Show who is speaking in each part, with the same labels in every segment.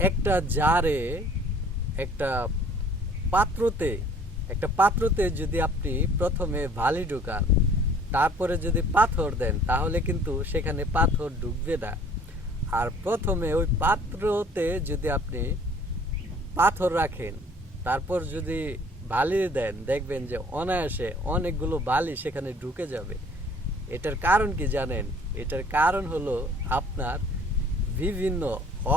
Speaker 1: একটা জারে, একটা পাত্রতে একটা পাত্রতে যদি আপনি প্রথমে বালি ঢুকান, তারপরে যদি পাথর দেন, তাহলে কিন্তু সেখানে পাথর ঢুকবে না। আর প্রথমে ওই পাত্রতে যদি আপনি পাথর রাখেন, তারপর যদি বালি দেন, দেখবেন যে অনায়াসে অনেকগুলো বালি সেখানে ঢুকে যাবে। এটার কারণ কি জানেন? এটার কারণ হলো আপনার বিভিন্ন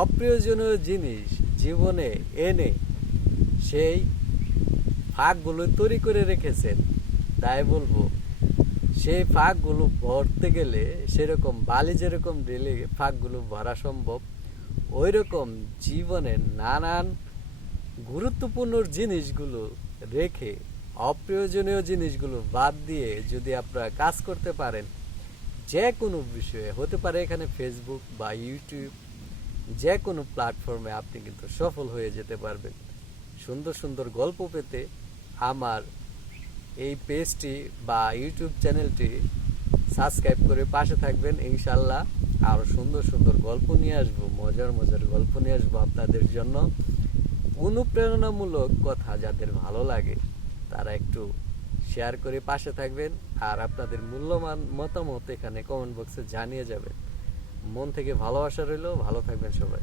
Speaker 1: অপ্রয়োজনীয় জিনিস জীবনে এনে সেই ফাঁকগুলো তৈরি করে রেখেছেন। তাই বলব, সেই ফাঁকগুলো ভরতে গেলে সেরকম বালি যেরকম ঢেলে ফাঁকগুলো ভরা সম্ভব ওই রকম জীবনের নানান গুরুত্বপূর্ণ জিনিসগুলো রেখে অপ্রয়োজনীয় জিনিসগুলো বাদ দিয়ে যদি আপনারা কাজ করতে পারেন যে কোনো বিষয়ে, হতে পারে এখানে ফেসবুক বা ইউটিউব যে কোনো প্ল্যাটফর্মে আপনি কিন্তু সফল হয়ে যেতে পারবেন। সুন্দর সুন্দর গল্প পেতে আমার এই পেজটি বা ইউটিউব চ্যানেলটি সাবস্ক্রাইব করে পাশে থাকবেন। ইনশাল্লাহ আরও সুন্দর সুন্দর গল্প নিয়ে আসব, মজার মজার গল্প নিয়ে আসব আপনাদের জন্য। অনুপ্রেরণামূলক কথা যাদের ভালো লাগে, তারা একটু শেয়ার করে পাশে থাকবেন আর আপনাদের মূল্যবান মতামত এখানে কমেন্ট বক্সে জানিয়ে যাবেন। মন থেকে ভালোবাসা রইল, ভালো থাকবেন সবাই।